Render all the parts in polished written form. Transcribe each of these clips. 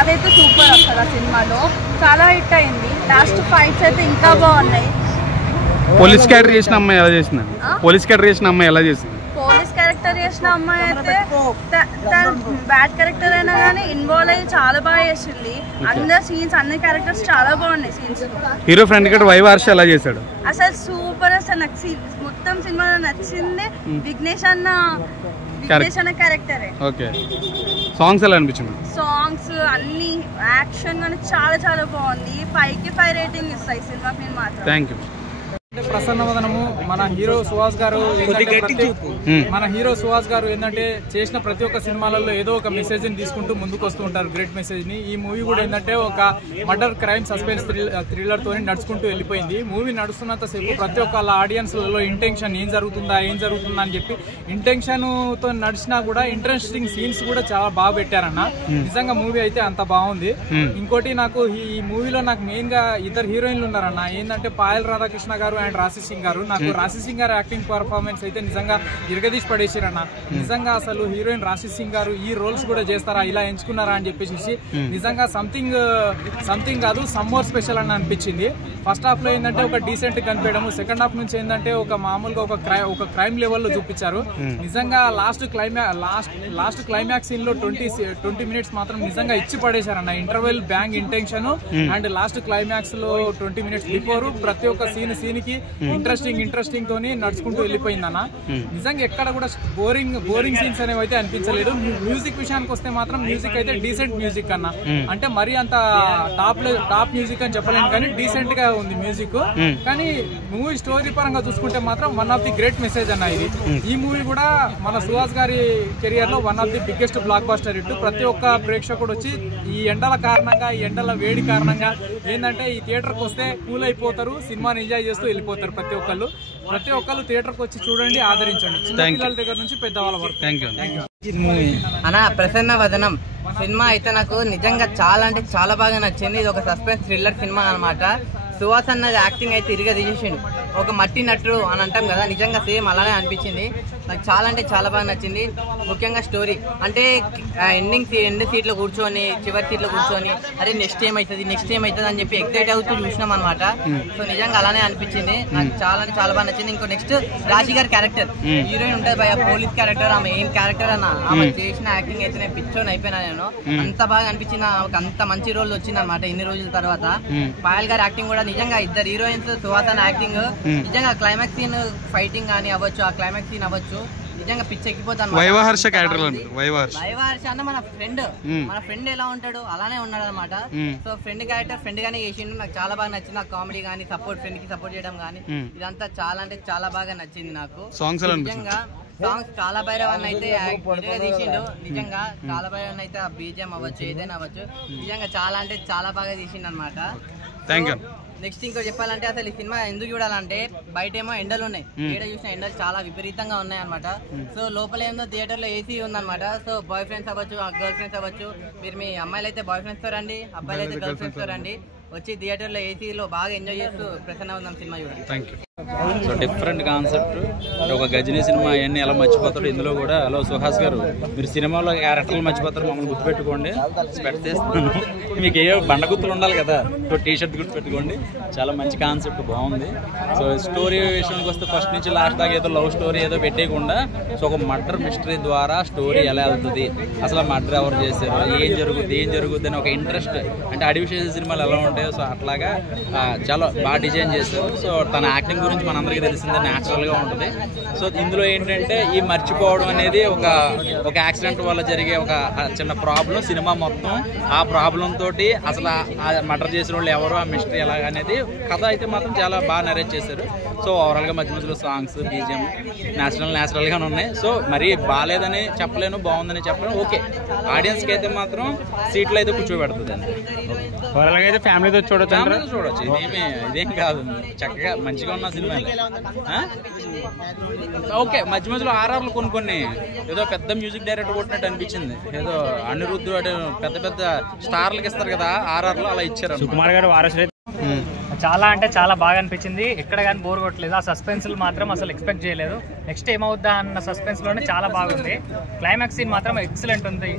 అదైతే సూపర్ అసలు ఆ సినిమాలో చాలా హిట్ అయింది. లాస్ట్ ఫైట్స్ అయితే ఇంకా బాగున్నాయి. పోలీస్ క్యారెక్టర్ చేసిన అమ్మాయి ఎలా చేసింది? పోలీస్ క్యారెక్టర్ చేసిన అమ్మాయి ఎలా చేసింది? పోలీస్ క్యారెక్టర్ చేసిన అమ్మాయి అయితే బ్యాడ్ క్యారెక్టర్ అయినా కానీ ఇన్వాల్వ్ అయ్యి చాలా బాగా చేసింది. అందరు సీన్స్ అన్ని క్యారెక్టర్స్ చాలా బాగున్నాయి. సీన్స్ హీరో ఫ్రెండ్ ఇక్కడ వైవ హర్ష ఎలా చేశాడు? అసలు సూపర్. అసలు నాకు మొత్తం సినిమాలో నచ్చింది విఘ్నేష్ అన్న క్యారెక్టరే. ఓకే, సాంగ్స్ ఎలా అనిపించింది? సాంగ్స్ అన్ని యాక్షన్ కానీ చాలా చాలా బాగుంది. 5కి 5 రేటింగ్ ఇస్తాయి సినిమాకి నేను మాత్రం. Thank you. ప్రసన్నవదనము మన హీరో సుహాస్ గారు ఏంటంటే చేసిన ప్రతి ఒక్క సినిమాలలో ఏదో ఒక మెసేజ్ ని తీసుకుంటూ ముందుకు వస్తూ ఉంటారు, గ్రేట్ మెసేజ్ ని. ఈ మూవీ కూడా ఏంటంటే ఒక మర్డర్ క్రైమ్ సస్పెన్స్ థ్రిల్లర్ తోని నడుచుకుంటూ వెళ్ళిపోయింది. మూవీ నడుస్తున్నంత సేపు ప్రతి ఒక్క ఆడియన్స్ లలో ఇంటెన్షన్ ఏం జరుగుతుందా అని చెప్పి ఇంటెన్షన్ తో నడిచినా కూడా ఇంట్రెస్టింగ్ సీన్స్ కూడా చాలా బాగా పెట్టారన్న. నిజంగా మూవీ అయితే అంత బాగుంది. ఇంకోటి నాకు ఈ మూవీలో నాకు మెయిన్ గా ఇద్దరు హీరోయిన్లు ఉన్నారన్న. ఏంటంటే పాయల్ రాధాకృష్ణ గారు అండ్ రాశి సింగ్ గారు. నాకు రాశి సింగ్ గారు యాక్టింగ్ పర్ఫార్మెన్స్ అయితే నిజంగా ఇరగదీసి పడేసిరన్న. నిజంగా అసలు హీరోయిన్ రాశి సింగ్ గారు ఈ రోల్స్ కూడా చేస్తారా, ఇలా ఎంచుకున్నారా అని చెప్పేసి నిజంగా సంథింగ్ కాదు సమ్ మోర్ స్పెషల్ అని అనిపించింది. ఫస్ట్ హాఫ్ లో ఏంటంటే ఒక డీసెంట్ కనిపించడం, సెకండ్ హాఫ్ నుంచి ఏంటంటే ఒక మామూలుగా ఒక క్రైమ్ లెవెల్లో చూపించారు. నిజంగా లాస్ట్ క్లైమాక్స్ సీన్ లో 20 మినిట్స్ మాత్రం నిజంగా ఇచ్చి పడేశారన్న. Interval bang intention and last climax లో 20 మినిట్స్ బిఫోర్ ప్రతి ఒక్క సీన్ కి ఇంట్రెస్టింగ్ తోని నడుచుకుంటూ వెళ్ళిపోయిందన్న. నిజంగా ఎక్కడ కూడా బోరింగ్ సీన్స్ అనేవి అయితే అనిపించలేదు. మ్యూజిక్ విషయానికి వస్తే మాత్రం మ్యూజిక్ అయితే డీసెంట్ మ్యూజిక్ అన్న. అంటే మరీ అంత టాప్ మ్యూజిక్ అని చెప్పలేను కానీ డీసెంట్ గా ఉంది మ్యూజిక్. కానీ మూవీ స్టోరీ పరంగా చూసుకుంటే మాత్రం one of the great message అన్న ఇది. ఈ మూవీ కూడా మన సుహాస్ గారి కెరియర్ లో one of the biggest block buster hit. ప్రతి ఒక్క ప్రేక్షకుడు వచ్చి ఈ ఎండల కారణంగా, ఈ ఎండల వేడి కారణంగా ఏంటంటే ఈ థియేటర్ కి వస్తే కూల్ అయిపోతారు, సినిమాని ఎంజాయ్ చేస్తూ వెళ్ళిపోతారు. ప్రతి ఒక్కళ్ళు థియేటర్ కి వచ్చి చూడండి, ఆదరించండి, చిన్న పిల్లల దగ్గర నుంచి పెద్దవాళ్ళ వరకు. అన్న ప్రసన్నవదనం సినిమా అయితే నాకు నిజంగా చాలా అంటే చాలా బాగా నచ్చింది. ఇది ఒక సస్పెన్స్ థ్రిల్లర్ సినిమా అనమాట. సుహాస్ అన్నది యాక్టింగ్ అయితే ఇరుగా తీసేసిండు. ఒక మట్టి నట్టు అని అంటాం కదా, నిజంగా సేమ్ అలానే అనిపించింది. నాకు చాలా అంటే చాలా బాగా నచ్చింది. ముఖ్యంగా స్టోరీ అంటే ఎండ్ సీట్లో కూర్చొని చివరి సీట్లో కూర్చొని అరే నెక్స్ట్ ఏమవుతుంది అని చెప్పి ఎక్సైట్ అవుతూ చూసినాం అనమాట. సో నిజంగా అలానే అనిపించింది. నాకు చాలా అంటే చాలా బాగా నచ్చింది. ఇంకో నెక్స్ట్ రాశి గారి క్యారెక్టర్, హీరోయిన్ ఉంటుంది భయ పోలీస్ క్యారెక్టర్, ఆమె ఏం క్యారెక్టర్ అన్న, ఆమె చేసిన యాక్టింగ్ అయితే నేను పిచ్చోని అయిపోయినా. నేను అంత బాగా అనిపించింది. ఆమెకు అంత మంచి రోల్ వచ్చింది అనమాట ఇన్ని రోజుల తర్వాత. పాయల్ గారి యాక్టింగ్ కూడా నిజంగా ఇద్దరు హీరోయిన్స్ సుహాస్ అన్న యాక్టింగ్ నిజంగా క్లైమాక్స్ సీన్ ఫైటింగ్ కానీ అవ్వచ్చు, ఆ క్లైమాక్స్ సీన్ అవ్వచ్చు, నిజంగా పిచ్చి ఎక్కిపోతాను. వైవ హర్ష అన్న మన ఫ్రెండ్ ఎలా ఉంటాడు అలానే ఉన్నాడు అనమాట. సో ఫ్రెండ్ క్యారెక్టర్ ఫ్రెండ్ గానే చేసిండు. నాకు చాలా బాగా నచ్చింది. నాకు కామెడీ కానీ ఫ్రెండ్ కి సపోర్ట్ చేయడం కానీ ఇదంతా చాలా అంటే చాలా బాగా నచ్చింది నాకు. నిజంగా సాంగ్స్ కాలభైరవన్ అయితే తీసిండు. నిజంగా కాలభైరవన్ అయితే ఆ బీజిఎం అవ్వచ్చు, ఏదైనా అవ్వచ్చు, నిజంగా చాలా అంటే చాలా బాగా తీసిండు అనమాట. నెక్స్ట్ ఇంకో చెప్పాలంటే అసలు ఈ సినిమా ఎందుకు చూడాలంటే బయట ఏమో ఎండలు ఉన్నాయి, థియేటర్ చూసిన ఎండలు చాలా విపరీతంగా ఉన్నాయి అనమాట. సో లోపల ఏందో థియేటర్ లో ఏసీ ఉందన్నమాట. సో బాయ్ ఫ్రెండ్స్ అవ్వచ్చు, గర్ల్ ఫ్రెండ్స్ అవ్వచ్చు, మీరు మీ అమ్మాయిలు అయితే బాయ్ ఫ్రెండ్స్ తో రండి, అబ్బాయిలు అయితే గర్ల్ ఫ్రెండ్స్ తో రండి, వచ్చి థియేటర్ లో ఏసీలో బాగా ఎంజాయ్ చేస్తూ ప్రసన్నవదనం సినిమా చూడండి. So different concept. ఒక గజనీ సినిమా అవన్నీ ఎలా మర్చిపోతాడు, ఇందులో కూడా హలో సుహాస్ గారు మీరు సినిమాలో క్యారెక్టర్లు మర్చిపోతారు, మమ్మల్ని గుర్తుపెట్టుకోండి, స్పెక్ట్ చేస్తున్నాను, మీకు ఏ బండ గుర్తులు ఉండాలి కదా, టీ షర్ట్ గుర్తుపెట్టుకోండి. చాలా మంచి కాన్సెప్ట్, బాగుంది. సో స్టోరీ విషయానికి వస్తే ఫస్ట్ నుంచి లాస్ట్ దాకా ఏదో లవ్ స్టోరీ ఏదో పెట్టేయకుండా సో ఒక మర్డర్ మిస్టరీ ద్వారా స్టోరీ ఎలా వెళ్తుంది, అసలు ఆ మర్డర్ ఎవరు చేశారు, ఏం జరుగుద్ది అని ఒక ఇంట్రెస్ట్. అంటే అడవి చేసే సినిమాలు ఎలా ఉంటాయో సో అట్లాగా చాలా బాగా డిజైన్ చేశారు. సో తన యాక్టింగ్ గురించి మనందరికీ తెలిసిందే, న్యాచురల్గా ఉంటుంది. సో ఇందులో ఏంటంటే ఈ మర్చిపోవడం అనేది ఒక యాక్సిడెంట్ వల్ల జరిగే ఒక చిన్న ప్రాబ్లం, సినిమా మొత్తం ఆ ప్రాబ్లం తోటి అసలు ఆ మర్డర్ చేసిన వాళ్ళు ఎవరు, ఆ మిస్టరీ ఎలా అనేది కథ అయితే మాత్రం చాలా బాగా నరేట్ చేశారు. సో ఓవరాల్గా మధ్య మధ్యలో సాంగ్స్ బీజిఎం న్యాచురల్గానే ఉన్నాయి. సో మరీ బాగాలేదని చెప్పలేను, బాగుందని చెప్పలేను. ఓకే, ఆడియన్స్కి అయితే మాత్రం సీట్లు అయితే కూర్చోబెడుతుంది అండి. ఓవరాల్గా అయితే ఫ్యామిలీతో చూడొచ్చు, ఇదేం కాదు, చక్కగా మంచిగా ఉన్న సినిమా. ఓకే, మధ్య మధ్యలో ఆర్ఆర్లు కొన్ని ఏదో పెద్ద మ్యూజిక్ డైరెక్టర్ కొట్టినట్టు అనిపించింది. ఏదో అనిరుద్ధ్ పెద్ద పెద్ద స్టార్లకు ఇస్తారు కదా ఆర్ఆర్లు, అలా ఇచ్చారు. సుకుమార్ గారు చాలా అంటే చాలా బాగా అనిపించింది. ఎక్కడ కానీ బోర్ కొట్టలేదు. ఆ సస్పెన్స్లు మాత్రం అసలు ఎక్స్పెక్ట్ చేయలేదు. నెక్స్ట్ ఏమవుద్దా అన్న సస్పెన్స్ లోనే చాలా బాగుంది. క్లైమాక్స్ సీన్ మాత్రం ఎక్సలెంట్ ఉంది.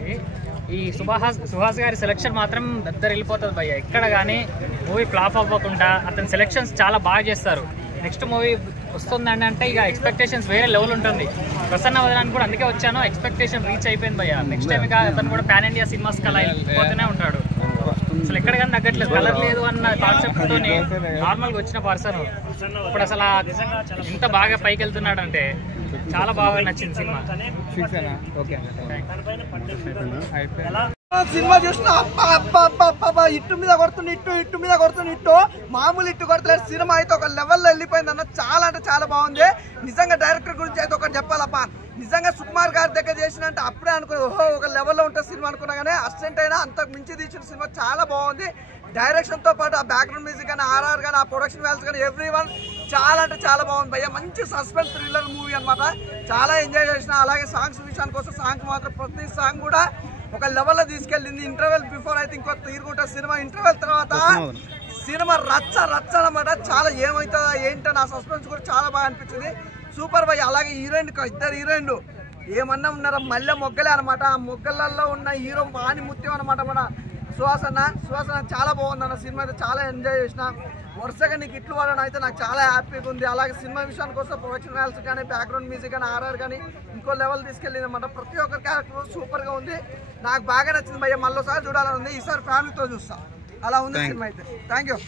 ఈ సుహాస్ గారి సెలెక్షన్ మాత్రం దగ్గర వెళ్ళిపోతుంది భయ్య. ఎక్కడ కానీ మూవీ ఫ్లాప్ అవ్వకుండా అతని సెలెక్షన్స్ చాలా బాగా చేస్తారు. నెక్స్ట్ మూవీ వస్తుందండి అంటే ఇక ఎక్స్పెక్టేషన్స్ వేరే లెవెల్ ఉంటుంది. ప్రసన్న వదనానికి కూడా అందుకే వచ్చాను, ఎక్స్పెక్టేషన్ రీచ్ అయిపోయింది భయ్య. నెక్స్ట్ టైం ఇక అతను కూడా పాన్ ఇండియా సినిమాస్ కలా వెళ్ళిపోతూనే ఉంటాడు. అసలు ఎక్కడ కానీ తగ్గట్లేదు, కలర్ లేదు అన్న కాన్సెప్ట్ తోని నార్మల్గా వచ్చిన పర్సన్ ఇప్పుడు అసలు ఇంత బాగా పైకి వెళ్తున్నాడు అంటే చాలా బాగా నచ్చింది సినిమా. సినిమా చూసిన ఇట్టు మీద కొడుతుంది, ఇట్టు మీద కొడుతుంది, మామూలు ఇట్టు కొడతలేదు. సినిమా అయితే ఒక లెవెల్లో వెళ్ళిపోయింది అన్న. చాలా అంటే చాలా బాగుంది. నిజంగా డైరెక్టర్ గురించి అయితే ఒకటి చెప్పాలప్ప, నిజంగా సుకుమార్ గారి దగ్గర చేసినంటే అప్పుడే అనుకున్నా ఓహో ఒక లెవెల్లో ఉంటుంది సినిమా అనుకున్నా, కానీ అసిస్టెంట్ అయినా అంతకు మించి తీసిన సినిమా చాలా బాగుంది. డైరెక్షన్ తో పాటు ఆ బ్యాక్గ్రౌండ్ మ్యూజిక్ కానీ ఆర్ఆర్ కానీ ఆ ప్రొడక్షన్ వాల్యూస్ కానీ ఎవ్రీవన్ చాలా అంటే చాలా బాగుంది భయ్య. మంచి సస్పెన్స్ థ్రిల్లర్ మూవీ అనమాట. చాలా ఎంజాయ్ చేసిన. అలాగే సాంగ్స్ విషయానికి వస్తే సాంగ్స్ మాత్రం ప్రతి సాంగ్ కూడా ఒక లెవెల్లో తీసుకెళ్ళింది. ఇంటర్వెల్ బిఫోర్ అయితే ఇంకో తీరుకుంటా సినిమా, ఇంటర్వెల్ తర్వాత సినిమా రచ్చ అనమాట. చాలా ఏమవుతుందా ఏంటో నా సస్పెన్స్ కూడా చాలా బాగా అనిపించింది. సూపర్ భయ్య. అలాగే హీరోయిన్, ఇద్దరు హీరోయిన్లు ఏమన్నా ఉన్నారా మళ్ళీ మొగ్గలే అనమాట. ఆ మొగ్గలలో ఉన్న హీరో మాని ముత్యం అనమాట మన సుహాసన్న చాలా బాగుందన్న. సినిమా అయితే చాలా ఎంజాయ్ చేసిన. వరుసగా నీకు ఇట్లు వాడని అయితే నాకు చాలా హ్యాపీగా ఉంది. అలాగే సినిమా విషయానికి వస్తే ప్రొడక్షన్ వాల్యూస్ కానీ బ్యాక్గ్రౌండ్ మ్యూజిక్ కానీ ఆర్ఆర్ కానీ ఇంకో లెవెల్ తీసుకెళ్ళింది అనమాట. ప్రతి ఒక్కరి క్యారెక్టర్ సూపర్గా ఉంది. నాకు బాగా నచ్చింది భయ్య. మళ్ళీసారి చూడాలని ఉంది. ఈసారి ఫ్యామిలీతో చూస్తా. అలా ఉంది సినిమా అయితే. Thank you.